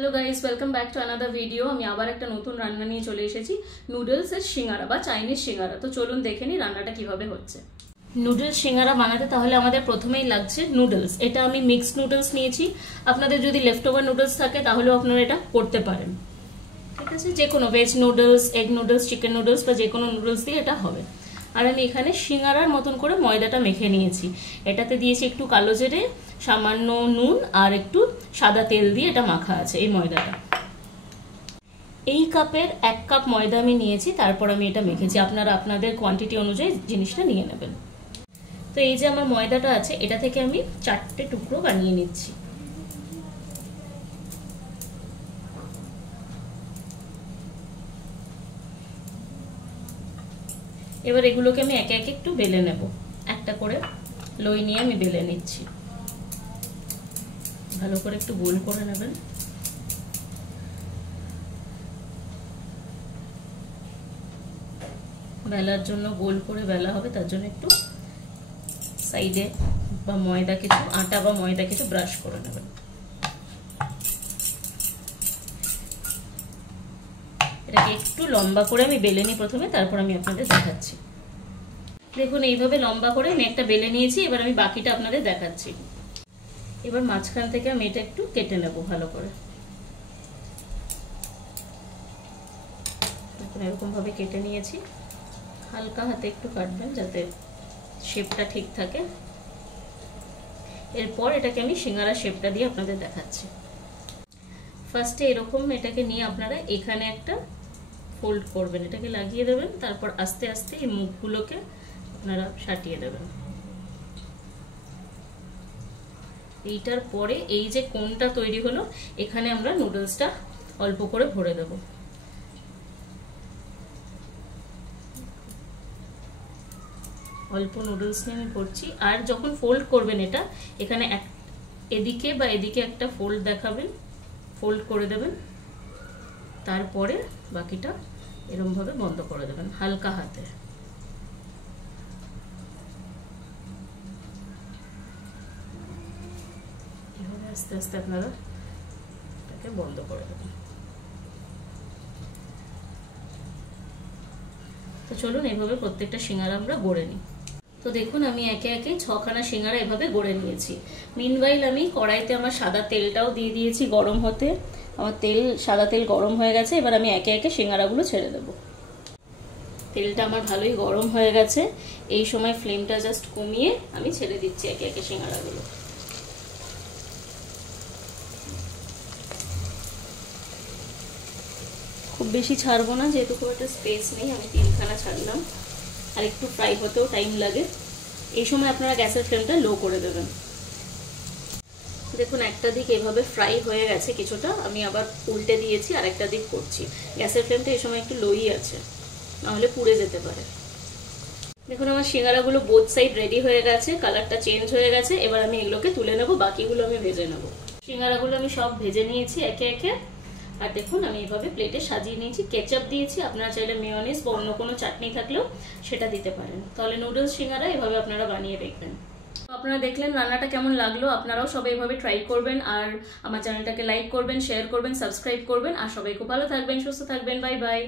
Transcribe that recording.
Hello guys, welcome back to another video. আমি আবার একটা নতুন রান্না নিয়ে চলে এসেছি, নুডলসের সিঙ্গারা বা চাইনিজ সিঙ্গারা। তো চলুন দেখে নিই রান্নাটা কিভাবে হচ্ছে। নুডলস সিঙ্গারা বানাতে তাহলে আমাদের প্রথমেই লাগছে নুডলস। এটা আমি মিক্সড নুডলস নিয়েছি। আপনাদের যদি লেফট ওভার নুডলস থাকে তাহলেও আপনারা এটা করতে পারেন, ঠিক আছে। যে কোনো veg noodles, egg noodles, chicken noodles বা যে কোনো নুডলস দিয়ে এটা হবে। আর আমি এখানে সিঙ্গারার মতন করে ময়দাটা মেখে নিয়েছি। এটাতে দিয়েছি একটু কালো জিরে, সামান্য নুন আর একটু সাদা তেল দিয়ে এটা মাখা আছে এই ময়দাটা। এই কাপের 1 কাপ ময়দা আমি নিয়েছি, তারপর আমি এটা মেখেছি। আপনারা আপনাদের কোয়ান্টিটি অনুযায়ী জিনিসটা নিয়ে নেবেন। তো এই যে আমার ময়দাটা আছে, এটা থেকে আমি 4টে টুকরো বানিয়ে নিচ্ছি। এবার এগুলোকে আমি একে একে একটু বেলে নেব। একটা করে লই নিয়ে আমি বেলে নিচ্ছি। ভালো করে একটু গোল করে নেবেন। বেলার জন্য গোল করে বেলা হবে, তার জন্য একটু সাইডে বা ময়দা কিছু আটা বা ময়দা কিছু ব্রাশ করে নেবেন। এটাকে একটু লম্বা করে আমি বেলে নিই প্রথমে, তারপর আমি আপনাদের দেখাচ্ছি। দেখুন এইভাবে লম্বা করে আমি একটা বেলে নিয়েছি। এবার আমি বাকিটা আপনাদের দেখাচ্ছি। এবার মাঝখান থেকে আমি এটা একটু কেটে নেব ভালো করে। দেখুন এরকম ভাবে কেটে নিয়েছি। হালকা হাতে একটু কাটবেন যাতে শেপটা ঠিক থাকে। এরপর এটাকে আমি সিঙ্গারা শেপটা দিয়ে আপনাদের দেখাচ্ছি। ফার্স্টে এরকম এটাকে নিয়ে আপনারা এখানে একটা ফোল্ড করবেন, এটাকে লাগিয়ে দেবেন। তারপর আস্তে আস্তে এই মুখগুলোকে আপনারা সাটিয়ে দেবেন। এইটার পরে এই যে কোণটা তৈরি হলো, এখানে আমরা নুডলসটা অল্প করে ভরে দেব। অল্প নুডলস নিয়ে আমি করছি। আর যখন ফোল্ড করবেন এটা, এখানে এদিকে বা এদিকে একটা ফোল্ড দেখাবেন, ফোল্ড করে দেবেন। তারপরে বাকিটা এরকম ভাবে বন্ধ করে দেবেন হালকা হাতে। এভাবে আস্তে আস্তে আপনারা এটাকে বন্ধ করে দেবেন। তো চলুন এইভাবে প্রত্যেকটা সিঙ্গারা আমরা গড়ে নিই। তো দেখুন আমি একে একে 6খানা সিঙ্গারা এভাবে গড়ে নিয়েছি। মিনওয়াইল আমি কড়াইতে আমার সাদা তেলটাও দিয়ে দিয়েছি গরম হতে। আমার সাদা তেল গরম হয়ে গেছে। এবার আমি একে একে সিঙ্গারাগুলো ছেড়ে দেব। তেলটা আমার ভালোই গরম হয়ে গেছে। এই সময় ফ্লেমটা জাস্ট কমিয়ে আমি ছেড়ে দিচ্ছি একে একে সিঙ্গারাগুলো। খুব বেশি ছাড়বো না, যেহেতু খুব একটা স্পেস নেই। আমি 3খানা ছাড়লাম। আর একটু ফ্রাই হতেও টাইম লাগে। এই সময় আপনারা গ্যাসের ফ্লেমটা লো করে দেবেন। দেখুন একটা দিক এভাবে ফ্রাই হয়ে গেছে কিছুটা, আমি আবার উল্টে দিয়েছি আর একটা দিক করছি। গ্যাসের ফ্লেমটা এই সময় একটু লোই আছে, নাহলে পুড়ে যেতে পারে। দেখুন আমার সিঙ্গারাগুলো বোথ সাইড রেডি হয়ে গেছে, কালারটা চেঞ্জ হয়ে গেছে। এবার আমি এগুলোকে তুলে নেব, বাকিগুলো আমি ভেজে নেব। সিঙ্গারাগুলো আমি সব ভেজে নিয়েছি একে একে। আর দেখুন আমি এইভাবে প্লেটে সাজিয়ে নিয়েছি। কেচাপ দিয়েছি, আপনারা চাইলে মেয়োনিজ বা অন্য কোনো চাটনি থাকলেও সেটা দিতে পারেন। তাহলে নুডলস সিঙ্গারা এভাবে আপনারা বানিয়ে দেখবেন। আপনারা দেখলেন রান্নাটা কেমন লাগলো। আপনারাও সবাই এভাবে ট্রাই করবেন। আর আমার চ্যানেলটাকে লাইক করবেন, শেয়ার করবেন, সাবস্ক্রাইব করবেন। আর সবাই খুব ভালো থাকবেন, সুস্থ থাকবেন। Bye bye.